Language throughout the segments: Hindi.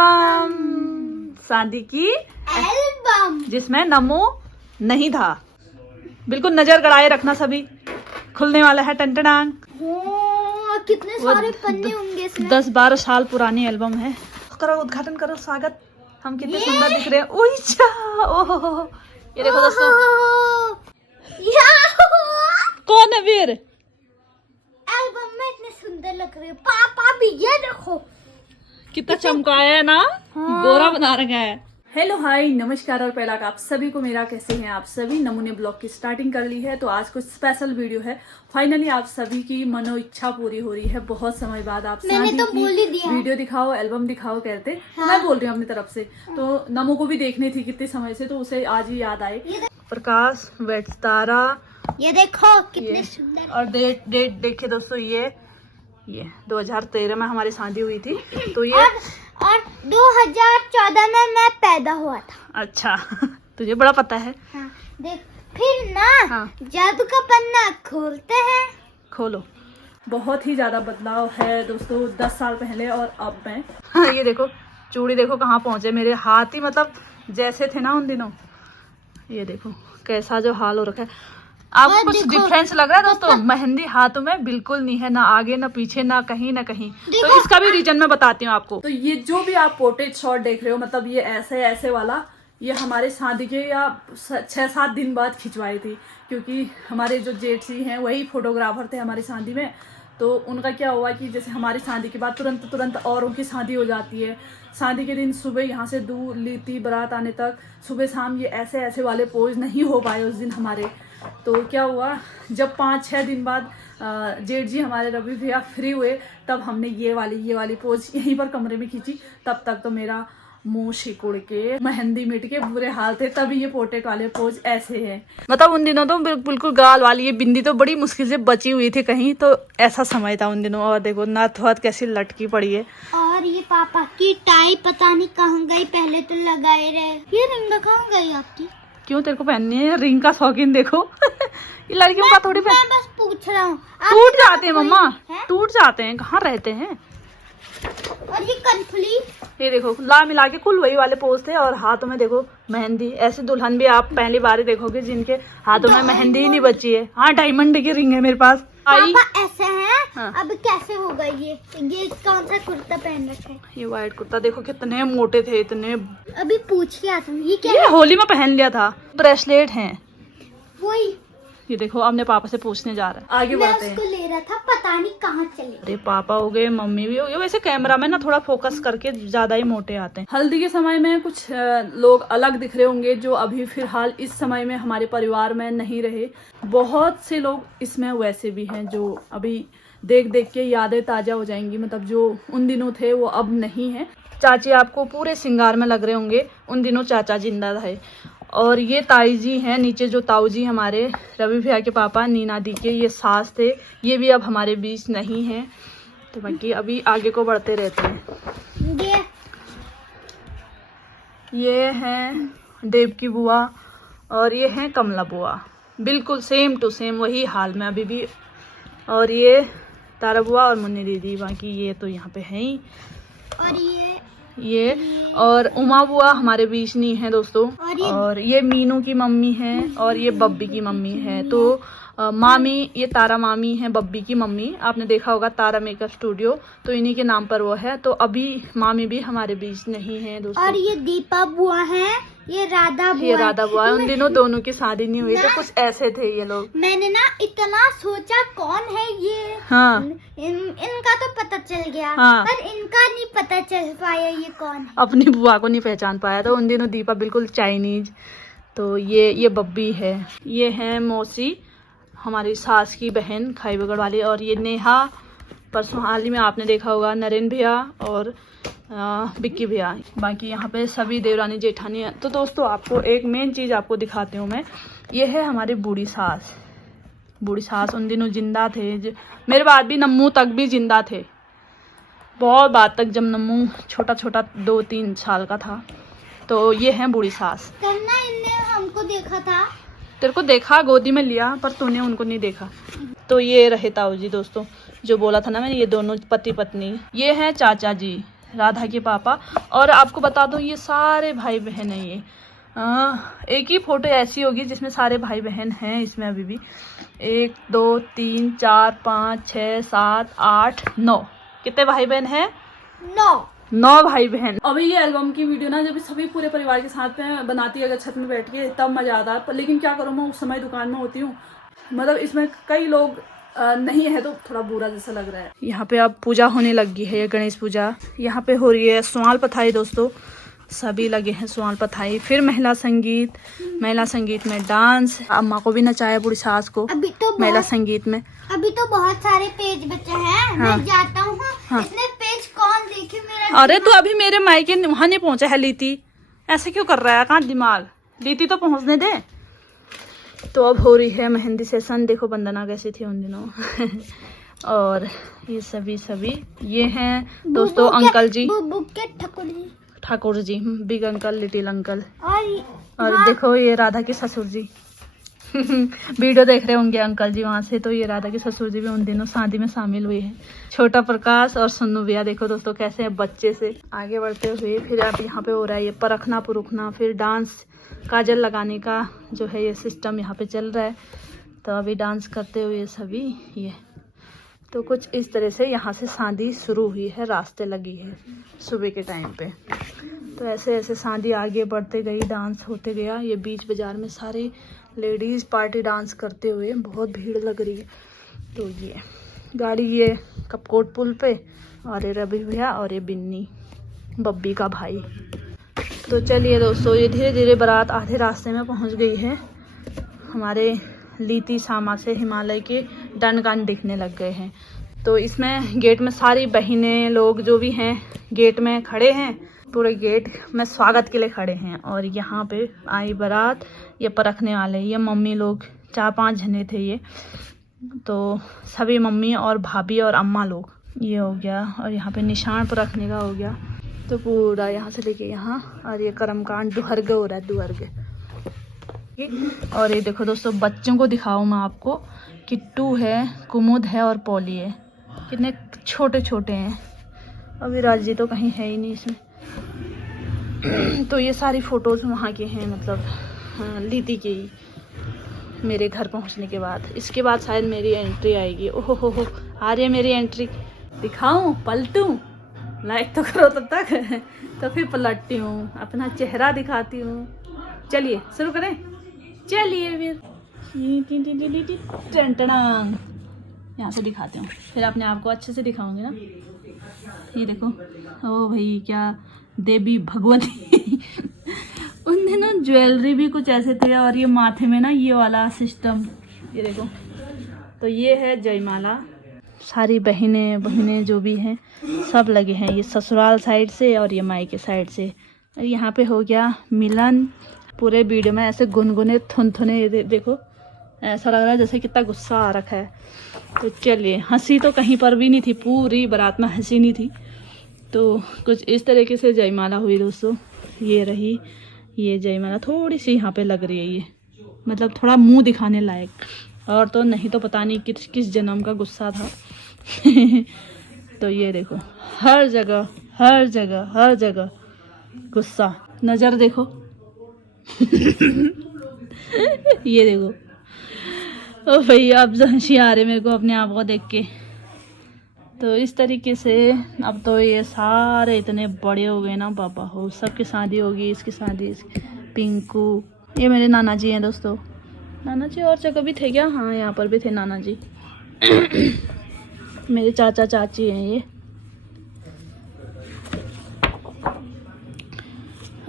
एल्बम, शादी की एल्बम जिसमें नमो नहीं था। बिल्कुल नजर गड़ाए रखना, सभी खुलने वाला है टंटनांग। कितने सारे पन्ने होंगे इसमें। 10-12 साल पुरानी एल्बम है। करो उद्घाटन करो, स्वागत। हम कितने सुंदर दिख रहे हैं। ओह ओहो, ये देखो दोस्तों, कौन है वीर? एल्बम में इतने सुंदर लग रहे हो पापा भी। ये देखो कितना चमकाया है ना, गोरा बना रखा है। हेलो हाय नमस्कार और पहला आप सभी को मेरा कैसे हैं आप सभी। नमूने ब्लॉग की स्टार्टिंग कर ली है, तो आज कुछ स्पेशल वीडियो है। फाइनली आप सभी की मनो इच्छा पूरी हो रही है। बहुत समय बाद आप मैंने तो बोल ही दिया वीडियो दिखाओ, एल्बम दिखाओ कहते। तो मैं बोल रही हूँ अपनी तरफ से। तो नमो को भी देखनी थी कितने समय से, तो उसे आज ही याद आए। प्रकाश, वेट तारा, ये देखो कितने सुंदर। और डेट देखिए दोस्तों, ये 2013 में हमारी शादी हुई थी। तो ये और 2014 में मैं पैदा हुआ था। अच्छा तुझे बड़ा पता है। हाँ, देख फिर ना। हाँ। जादू का पन्ना खोलते हैं। खोलो। बहुत ही ज्यादा बदलाव है दोस्तों 10 साल पहले और अब में। ये देखो चूड़ी, देखो कहाँ पहुंचे मेरे हाथ ही, मतलब जैसे थे ना उन दिनों। ये देखो कैसा जो हाल हो रखा है। आपको कुछ डिफरेंस लग रहा है दोस्तों? मेहंदी हाथों में बिल्कुल नहीं है, ना आगे ना पीछे, ना कहीं ना कहीं। तो इसका भी रीजन मैं बताती हूँ आपको। तो ये जो भी आप पोर्ट्रेट शॉट देख रहे हो, मतलब ये ऐसे वाला, ये हमारे शादी के या 6-7 दिन बाद खिंचवाई थी, क्योंकि हमारे जो जेठ जी हैं वही फोटोग्राफर थे हमारी शादी में। तो उनका क्या हुआ कि जैसे हमारी शादी के बाद तुरंत औरों की शादी हो जाती है। शादी के दिन सुबह यहाँ से दूर लीती बारात आने तक सुबह शाम ये ऐसे वाले पोज नहीं हो पाए उस दिन हमारे। तो क्या हुआ, जब 5-6 दिन बाद जेठ जी हमारे रवि भैया फ्री हुए, तब हमने ये वाली पोज यहीं पर कमरे में खींची। तब तक तो मेरा मुंह सिकुड़ के, मेहंदी मिट के बुरे हाल थे। तभी ये पोर्ट्रेट वाले पोज ऐसे हैं। मतलब उन दिनों तो बिल्कुल गाल वाली ये बिंदी तो बड़ी मुश्किल से बची हुई थी कहीं, तो ऐसा समय था उन दिनों। और देखो नथ वथ कैसी लटकी पड़ी है। और ये पापा की टाई पता नहीं कहाँ गई, पहले तो लगाए रहे। ये रिंग कहाँ गई आपकी? क्यों तेरे को पहननी है? रिंग का शौकीन देखो। ये लड़कियों का थोड़ी मैं बस पूछ रहा हूँ। टूट जाते हैं मम्मा, टूट जाते हैं, कहाँ रहते हैं। और ये कनफुली, ये देखो ला मिला के कुल वही वाले पोज थे। और हाथों में देखो मेहंदी। ऐसे दुल्हन भी आप पहली बार ही देखोगे जिनके हाथों में मेहंदी ही नहीं बची है। हाँ, डायमंड की रिंग है मेरे पास। पापा ऐसे हैं। हाँ। अब कैसे होगा ये कौन सा कुर्ता पहन रखा है? ये व्हाइट कुर्ता देखो कितने मोटे थे, इतने। अभी पूछ के आता हूँ। ये क्या ये होली में पहन लिया था। ब्रेसलेट हैं वही। ये देखो, अपने पापा से पूछने जा रहा है। आगे बढ़ते हैं। मैं उसको ले रहा था, पता नहीं कहाँ चले। अरे पापा हो गए, मम्मी भी हो गए। वैसे कैमरा में ना थोड़ा फोकस करके ज्यादा ही मोटे आते हैं। हल्दी के समय में कुछ लोग अलग दिख रहे होंगे, जो अभी फिलहाल इस समय में हमारे परिवार में नहीं रहे। बहुत से लोग इसमें वैसे भी हैं जो अभी देख के यादें ताजा हो जाएंगी। मतलब जो उन दिनों थे वो अब नहीं है। चाची आपको पूरे श्रृंगार में लग रहे होंगे, उन दिनों चाचा जिंदा रहे। और ये ताई जी हैं नीचे, जो ताऊ जी हमारे रवि भैया के पापा, नीना दी के ये सास थे। ये भी अब हमारे बीच नहीं हैं। तो बाकी अभी आगे को बढ़ते रहते हैं। ये हैं देव की बुआ और ये हैं कमला बुआ, बिल्कुल सेम टू सेम वही हाल में अभी भी। और ये तारा बुआ और मुन्नी दीदी, बाकी ये तो यहाँ पे हैं ही। और ये और उमा बुआ हमारे बीच नहीं है दोस्तों। और ये मीनू की मम्मी है और ये बब्बी की मम्मी है। तो मामी, ये तारा मामी है बब्बी की मम्मी। आपने देखा होगा तारा मेकअप स्टूडियो, तो इन्हीं के नाम पर वो है। तो अभी मामी भी हमारे बीच नहीं है दोस्तों। और ये दीपा बुआ है, ये राधा बुआ है। उन दिनों दोनों की शादी नहीं हुई, तो कुछ ऐसे थे ये लोग। मैंने ना इतना सोचा कौन है ये। हाँ। इनका तो पता चल गया। हाँ। पर इनका नहीं पता चल पाया ये कौन है। अपनी बुआ को नहीं पहचान पाया था। उन दिनों दीपा बिल्कुल चाइनीज। तो ये बब्बी है। ये है मौसी, हमारी सास की बहन खाई बगड़ वाली। और ये नेहा, परसों हाल ही में आपने देखा होगा, नरेंद्र भैया और बिक्की भैया। बाकी यहाँ पे सभी देवरानी जेठानी है। तो दोस्तों आपको एक मेन चीज़ आपको दिखाती हूँ मैं। ये है हमारी बूढ़ी सास। बूढ़ी सास उन दिनों जिंदा थे। मेरे बाद भी नम्मू तक भी जिंदा थे, बहुत बाद तक, जब नम्मू छोटा 2-3 साल का था। तो ये है बूढ़ी सास। करना इनने हमको देखा था। तेरे को देखा, गोदी में लिया, पर तूने उनको नहीं देखा। तो ये रहे ताऊ जी दोस्तों, जो बोला था ना मैंने, ये दोनों पति पत्नी। ये है चाचा जी राधा के पापा। और आपको बता दूं ये सारे भाई बहन हैं। ये एक ही फोटो ऐसी होगी जिसमें सारे भाई बहन हैं इसमें अभी भी। 1 2 3 4 5 6 7 8 9 कितने भाई बहन हैं? 9 भाई बहन। अभी ये एल्बम की वीडियो ना जब सभी पूरे परिवार के साथ में बनाती है अगर छत में बैठ के तब मजा आता है, लेकिन क्या करूँ मैं उस समय दुकान में होती हूँ, मतलब इसमें कई लोग नहीं है तो थोड़ा बुरा जैसा लग रहा है। यहाँ पे अब पूजा होने लगी है, गणेश पूजा यहाँ पे हो रही है। स्वाल पथाई दोस्तों सभी लगे हैं, स्वाल पथाई। फिर महिला संगीत में डांस। अम्मा को भी नचाया, बूढ़ी सास को अभी तो महिला संगीत में। अभी तो बहुत सारे पेज बचे हैं। हाँ। मैं जाता हूँ। हाँ। इतने पेज कौन देखे मेरा। अरे तू अभी मेरे मायके वहां नहीं पहुंचा है लीती, ऐसे क्यों कर रहा है? कहाँ दिमाग, लीती तो पहुंचने दे। तो अब हो रही है मेहंदी सेशन। देखो वंदना कैसी थी उन दिनों और ये सभी ये हैं दोस्तों अंकल जी, Thakur ji, big uncle, little uncle. और देखो ये राधा के ससुर जी वीडियो देख रहे होंगे अंकल जी वहाँ से। तो ये राधा के ससुर जी भी उन दिनों शादी में शामिल हुए हैं। छोटा प्रकाश और सुन्नू भैया देखो दोस्तों कैसे हैं बच्चे से आगे बढ़ते हुए। फिर अब यहाँ पे हो रहा है ये परखना पुरुखना, फिर डांस, काजल लगाने का जो है ये सिस्टम यहाँ पे चल रहा है। तो अभी डांस करते हुए सभी ये तो कुछ इस तरह से यहाँ से शादी शुरू हुई है, रास्ते लगी है सुबह के टाइम पे। तो ऐसे ऐसे शादी आगे बढ़ते गई, डांस होते गया। ये बीच बाजार में सारी लेडीज़ पार्टी डांस करते हुए, बहुत भीड़ लग रही है। तो ये गाड़ी ये कपकोट पुल पे और ये रवि भैया और ये बिन्नी बब्बी का भाई। तो चलिए दोस्तों ये धीरे धीरे बारात आधे रास्ते में पहुंच गई है। हमारे लीती सामा से हिमालय के डनकान दिखने लग गए हैं। तो इसमें गेट में सारी बहनें लोग जो भी हैं गेट में खड़े हैं, पूरे गेट में स्वागत के लिए खड़े हैं। और यहाँ पे आई बारात, ये परखने वाले, ये मम्मी लोग 4-5 जने थे ये, तो सभी मम्मी और भाभी और अम्मा लोग ये हो गया। और यहाँ पे निशान परखने का हो गया। तो पूरा यहाँ से लेके यहाँ, और ये कर्मकांड दुहर्ग हो रहा है, दुहर्ग। और ये देखो दोस्तों बच्चों को दिखाऊं मैं आपको, किट्टू है, कुमुद है और पॉली है, कितने छोटे छोटे हैं। अभी राज जी तो कहीं है ही नहीं इसमें। तो ये सारी फोटोज़ वहाँ के हैं, मतलब लीती की मेरे घर पहुँचने के बाद। इसके बाद शायद मेरी एंट्री आएगी। ओहो हो आ रही है मेरी एंट्री। दिखाऊं, पलटूं, लाइक तो करो तब तक तो फिर पलटती हूँ, अपना चेहरा दिखाती हूँ। चलिए शुरू करें, चलिए फिर यहाँ से दिखाते हूँ, फिर अपने आप को अच्छे से दिखाऊंगी ना। ये देखो, ओ भाई क्या देवी भगवती उन दिनों ज्वेलरी भी कुछ ऐसे थे। और ये माथे में ना ये वाला सिस्टम, ये देखो। तो ये है जयमाला, सारी बहनें जो भी हैं सब लगे हैं, ये ससुराल साइड से और ये मायके साइड से। और यहाँ पे हो गया मिलन। पूरे वीडियो में ऐसे गुनगुने थुनथुने देखो, ऐसा लग रहा है जैसे कितना गुस्सा आ रखा है। तो चलिए, हंसी तो कहीं पर भी नहीं थी, पूरी बारात में हंसी नहीं थी। तो कुछ इस तरीके से जयमाला हुई दोस्तों। ये रही ये जयमाला, थोड़ी सी यहाँ पे लग रही है ये, मतलब थोड़ा मुंह दिखाने लायक, और तो नहीं तो पता नहीं किस जन्म का गुस्सा था तो ये देखो हर जगह गुस्सा, नज़र देखो ये देखो। ओ भैया अब हंसी आ रही मेरे को अपने आप को देख के। तो इस तरीके से अब तो ये सारे इतने बड़े हो गए ना, पापा हो सबकी शादी होगी, इसकी शादी, इसकी पिंकू। ये मेरे नाना जी हैं दोस्तों। नाना जी और जगह भी थे क्या? हाँ यहाँ पर भी थे नाना जी मेरे चाचा चाची हैं ये।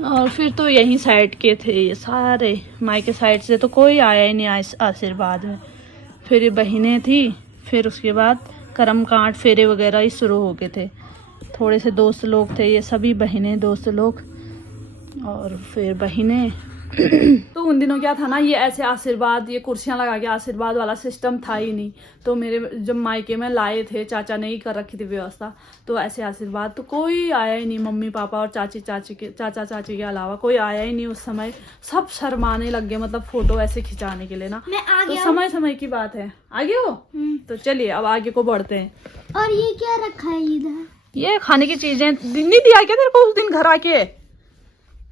और फिर तो यहीं साइड के थे ये सारे, मायके साइड से तो कोई आया ही नहीं आशीर्वाद में। फिर ये बहनें थी, फिर उसके बाद कर्मकांड फेरे वगैरह ही शुरू हो गए थे। थोड़े से दोस्त लोग थे, ये सभी बहनें दोस्त लोग और फिर बहनें तो उन दिनों क्या था ना, ये ऐसे आशीर्वाद, ये कुर्सियां लगा के आशीर्वाद वाला सिस्टम था ही नहीं। तो मेरे जब मायके में लाए थे, चाचा ने ही कर रखी थी व्यवस्था, तो ऐसे आशीर्वाद तो कोई आया ही नहीं। मम्मी पापा और चाचा चाची के अलावा कोई आया ही नहीं उस समय। सब शर्माने लग गए, मतलब फोटो ऐसे खिंचाने के लिए ना। तो समय की बात है। आगे हो तो चलिए अब आगे को बढ़ते हैं। और ये क्या रखा है इधर? ये खाने की चीजें नहीं दिया क्या तेरे को उस दिन घर आके?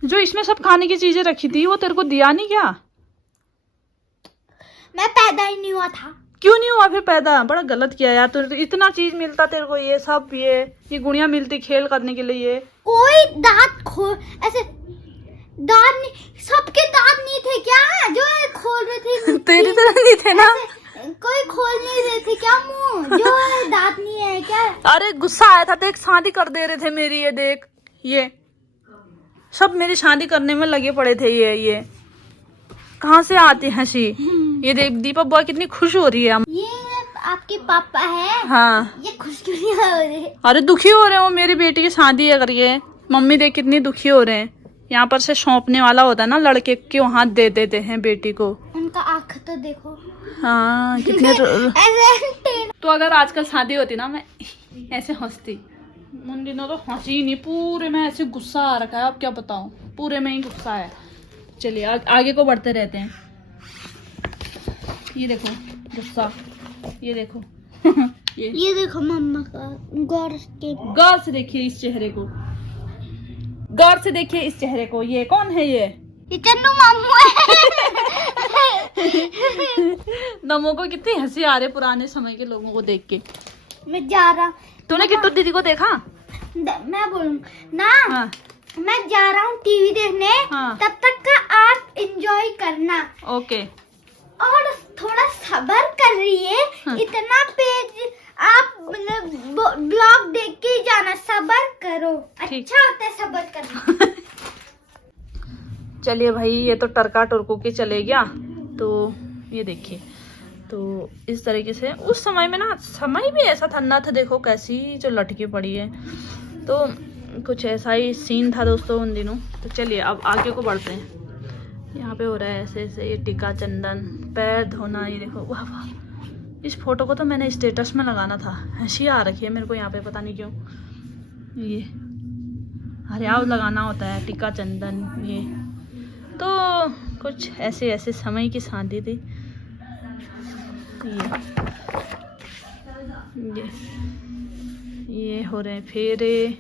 जो इसमें सब खाने की चीजें रखी थी वो तेरे को दिया नहीं क्या? मैं पैदा ही नहीं हुआ था। क्यों नहीं हुआ फिर पैदा? बड़ा गलत किया यार। तो इतना चीज मिलता तेरे को, ये सब ये गुड़िया मिलती खेल करने के लिए। ये कोई दांत खोल ऐसे दांत नहीं, सबके दांत नहीं थे क्या जो खोल रहे थे? तेरी तरह नहीं थे ना? कोई खोल नहीं रहे थे क्या मुंह जो दांत नहीं है क्या? अरे गुस्सा आया था, देख शादी कर दे रहे थे मेरी। ये देख, ये सब मेरी शादी करने में लगे पड़े थे। ये कहाँ से आती हंसी? ये देख दीपक बुआ कितनी खुश हो रही है। ये आपके पापा है? हाँ। ये खुश क्यों नहीं हो रहे? अरे दुखी हो रहे हो, मेरी बेटी की शादी है करके। मम्मी देख कितनी दुखी हो रहे हैं। यहाँ पर से सौंपने वाला होता है ना, लड़के के हाथ दे देते हैं बेटी को। उनका आँख तो देखो। हाँ कितने ऐसे तो अगर आजकल शादी होती ना, मैं ऐसे हंसती। उन दिनों तो हंसी ही नहीं, पूरे में ऐसे गुस्सा आ रखा है। अब क्या बताऊं, पूरे में ही गुस्सा है। चलिए आगे को बढ़ते रहते हैं। ये देखो गुस्सा, ये देखो ये देखो मम्मा का गौर से देखिए इस चेहरे को, गौर से देखिए इस चेहरे को। ये कौन है? ये चन्नू मामू है। नमो को कितनी हंसी आ रही है पुराने समय के लोगों को देख के। मैं जा रहा। तूने किट्टू दीदी को देखा? मैं बोलूं ना? हाँ। मैं जा रहा हूँ टीवी देखने। हाँ। तब तक का आप एंजॉय करना। ओके। और थोड़ा सब्र कर रही है। हाँ। इतना पेज आप मतलब ब्लॉग देख के ही जाना, सब्र करो। अच्छा होता है सब्र करना। चलिए भाई, ये तो टरका टुरकू के चले गया। तो ये देखिए, तो इस तरीके से उस समय में ना, समय भी ऐसा ठंडा था, देखो कैसी जो लटकी पड़ी है। तो कुछ ऐसा ही सीन था दोस्तों उन दिनों। तो चलिए अब आगे को बढ़ते हैं। यहाँ पे हो रहा है ऐसे ऐसे, ये टीका चंदन, पैर धोना। ये देखो, वाह वाह, इस फोटो को तो मैंने स्टेटस में लगाना था। हंसी आ रखी है मेरे को यहाँ पे, पता नहीं क्यों। ये हरियाव लगाना होता है, टीका चंदन। ये तो कुछ ऐसे ऐसे समय की शादी थी। ये हो रहे फेरे।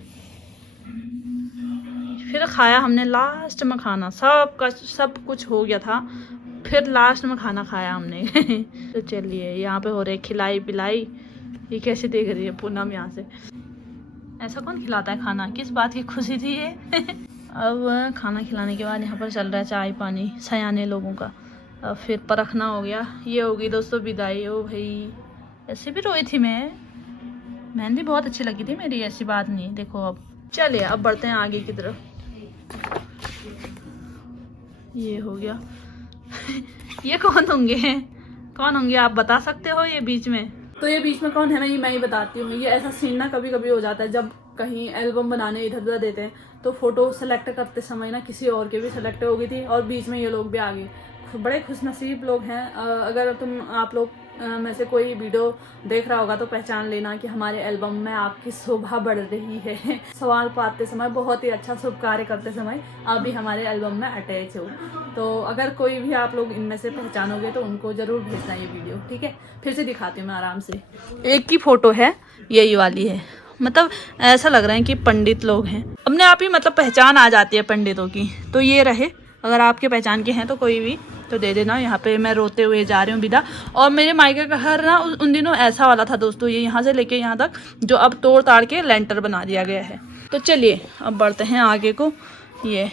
फिर खाया हमने लास्ट में खाना, सब कुछ हो गया था, फिर लास्ट में खाना खाया हमने। तो चलिए यहाँ पे हो रहे खिलाई पिलाई। ये कैसे देख रही है पूनम यहाँ से? ऐसा कौन खिलाता है खाना? किस बात की खुशी थी ये? अब खाना खिलाने के बाद यहाँ पर चल रहा है चाय पानी सयाने लोगों का। अब फिर परखना हो गया। ये होगी दोस्तों विदाई। ओ भाई, ऐसे भी रोई थी मैं। मेहंदी बहुत अच्छी लगी थी मेरी, ऐसी बात नहीं। देखो अब चलिए अब बढ़ते हैं आगे की तरफ। ये हो गया। ये कौन होंगे? कौन होंगे आप बता सकते हो? ये बीच में, तो ये बीच में कौन है मैं ही बताती हूँ। ये ऐसा सीन ना कभी कभी हो जाता है, जब कहीं एल्बम बनाने इधर उधर देते हैं तो फोटो सेलेक्ट करते समय ना किसी और के भी सेलेक्ट हो गई थी और बीच में ये लोग भी आ गए। बड़े खुशनसीब लोग हैं। अगर आप लोग में से कोई वीडियो देख रहा होगा तो पहचान लेना कि हमारे एल्बम में आपकी शोभा बढ़ रही है। सवाल पाते समय, बहुत ही अच्छा शुभ कार्य करते समय आप भी हमारे एल्बम में अटैच हो। तो अगर कोई भी आप लोग इनमें से पहचानोगे तो उनको जरूर भेजना ये वीडियो, ठीक है? फिर से दिखाती हूँ मैं आराम से। एक ही फोटो है, यही वाली है। मतलब ऐसा लग रहा है कि पंडित लोग हैं, अपने आप ही मतलब पहचान आ जाती है पंडितों की। तो ये रहे, अगर आपके पहचान के हैं तो कोई भी तो दे देना। यहाँ पे मैं रोते हुए जा रही हूँ विदा। और मेरे मायके का घर ना उन दिनों ऐसा वाला था दोस्तों, ये यहाँ से लेके यहाँ तक, जो अब तोड़ ताड़ के लेंटर बना दिया गया है। तो चलिए अब बढ़ते हैं आगे को। ये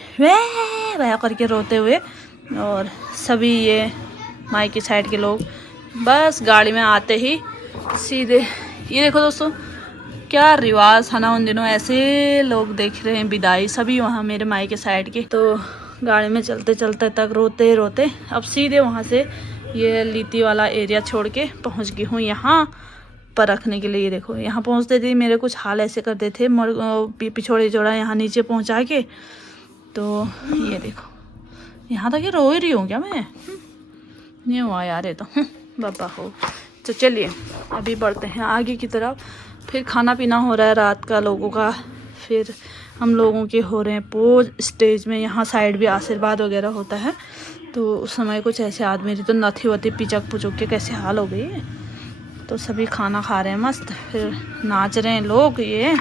वह करके रोते हुए, और सभी ये मायके साइड के लोग बस गाड़ी में आते ही सीधे। ये देखो दोस्तों क्या रिवाज था ना उन दिनों, ऐसे लोग देख रहे हैं विदाई, सभी वहाँ मेरे मायके साइड के। तो गाड़ी में चलते चलते तक रोते रोते अब सीधे वहाँ से ये लीती वाला एरिया छोड़ के पहुँच गई हूँ यहाँ पर रखने के लिए। ये देखो यहाँ पहुँचते थे मेरे कुछ हाल ऐसे करते थे, पिछोड़े जोड़ा यहाँ नीचे पहुँचा के। तो ये देखो यहाँ तक ये रो ही रही हूँ क्या मैं? नहीं हुआ यार ये तो, बाबा हो। तो चलिए अभी बढ़ते हैं आगे की तरफ। फिर खाना पीना हो रहा है रात का लोगों का। फिर हम लोगों के हो रहे हैं पोज स्टेज में, यहाँ साइड भी आशीर्वाद वगैरह होता है। तो उस समय कुछ ऐसे आदमी थी तो नथी वथी पिचक पुचक के कैसे हाल हो गई। तो सभी खाना खा रहे हैं मस्त, फिर नाच रहे हैं लोग। ये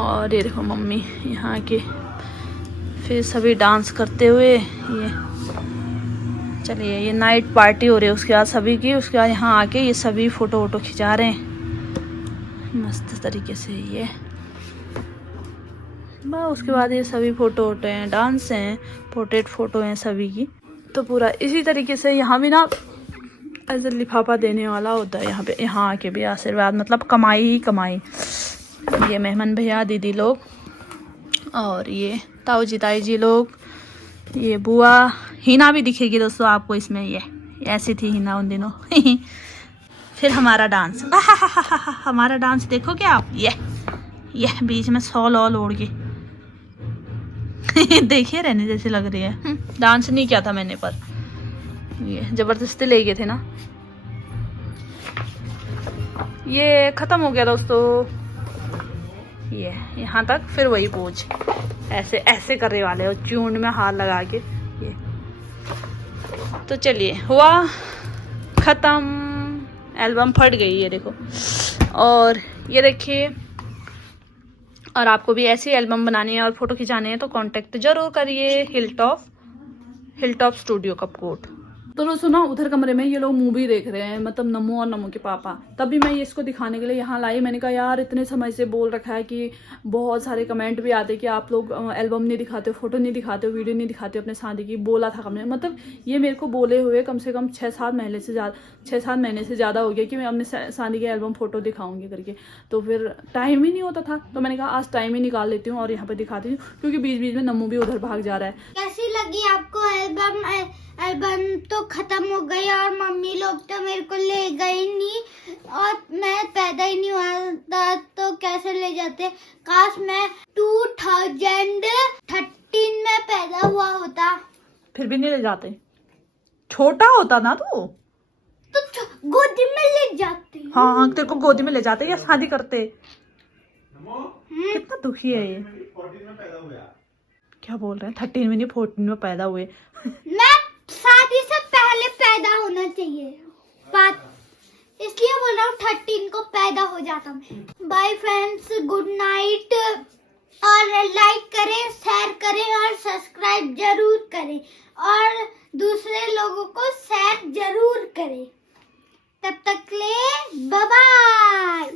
और ये देखो मम्मी यहाँ के, फिर सभी डांस करते हुए। ये चलिए, ये नाइट पार्टी हो रही है उसके बाद सभी की। उसके बाद यहाँ आके ये सभी फ़ोटो वोटो खिंचा रहे हैं मस्त तरीके से। ये बस उसके बाद ये सभी फ़ोटो वोटो हैं, डांस हैं, पोर्ट्रेट फ़ोटो हैं सभी की। तो पूरा इसी तरीके से यहाँ भी ना ऐसे लिफाफा देने वाला होता है यहाँ पे। यहाँ आके भी आशीर्वाद, मतलब कमाई ही कमाई। ये मेहमान भैया दीदी लोग, और ये ताऊ जी ताई जी लोग, ये बुआ। हिना भी दिखेगी दोस्तों आपको इसमें। ये ऐसी थी हिना उन दिनों। फिर हमारा डांस, हमारा डांस देखोगे आप। ये बीच में सॉल ऑल ओढ़ के देखिए रहने जैसी लग रही है। डांस नहीं किया था मैंने, पर ये जबरदस्ती ले गए थे ना। ये खत्म हो गया दोस्तों, ये यहाँ तक। फिर वही पोज ऐसे ऐसे करने वाले हो, चूंड में हाथ लगा के। ये तो चलिए हुआ खत्म, एल्बम फट गई ये देखो। और ये देखिए, और आपको भी ऐसी एल्बम बनानी है और फोटो खिंचाने हैं तो कांटेक्ट जरूर करिए हिलटॉप स्टूडियो कपकोट। तो दोस्तों ना, उधर कमरे में ये लोग मूवी देख रहे हैं, मतलब नमो और नमो के पापा। तभी मैं ये इसको दिखाने के लिए यहाँ लाई। मैंने कहा यार इतने समय से बोल रखा है कि बहुत सारे कमेंट भी आते कि आप लोग एल्बम नहीं दिखाते हो, फोटो नहीं दिखाते हो, वीडियो नहीं दिखाते हो अपने शादी की। बोला था कमरे, मतलब ये मेरे को बोले हुए कम से कम 6-7 महीने से ज़्यादा हो गया कि मैं अपने शादी के एल्बम फोटो दिखाऊंगी करके। तो फिर टाइम ही नहीं होता था, तो मैंने कहा आज टाइम ही निकाल लेती हूँ और यहाँ पर दिखाती हूँ, क्योंकि बीच बीच में नमो भी उधर भाग जा रहा है। कैसी लगी आपको एल्बम? एल्बम तो खत्म हो गई और मम्मी लोग तो मेरे को ले गए नहीं, और मैं पैदा ही नहीं हुआ था तो कैसे ले जाते। काश मैं 2013 में पैदा हुआ होता। फिर भी नहीं ले जाते, छोटा होता ना तो गोदी में ले जाते। हाँ, तेरे को गोदी में ले जाते या शादी करते। कितना दुखी है ये। क्या बोल रहे हैं? 13 में नहीं 14 में पैदा हुए। मैं शादी से पहले पैदा होना चाहिए, बात इसलिए बोल रहा हूँ 13 को पैदा हो जाता मैं। Bye friends, good night. और लाइक करें, शेयर करें और सब्सक्राइब जरूर करें, और दूसरे लोगों को शेयर जरूर करें। तब तक के लिए बाय बाय।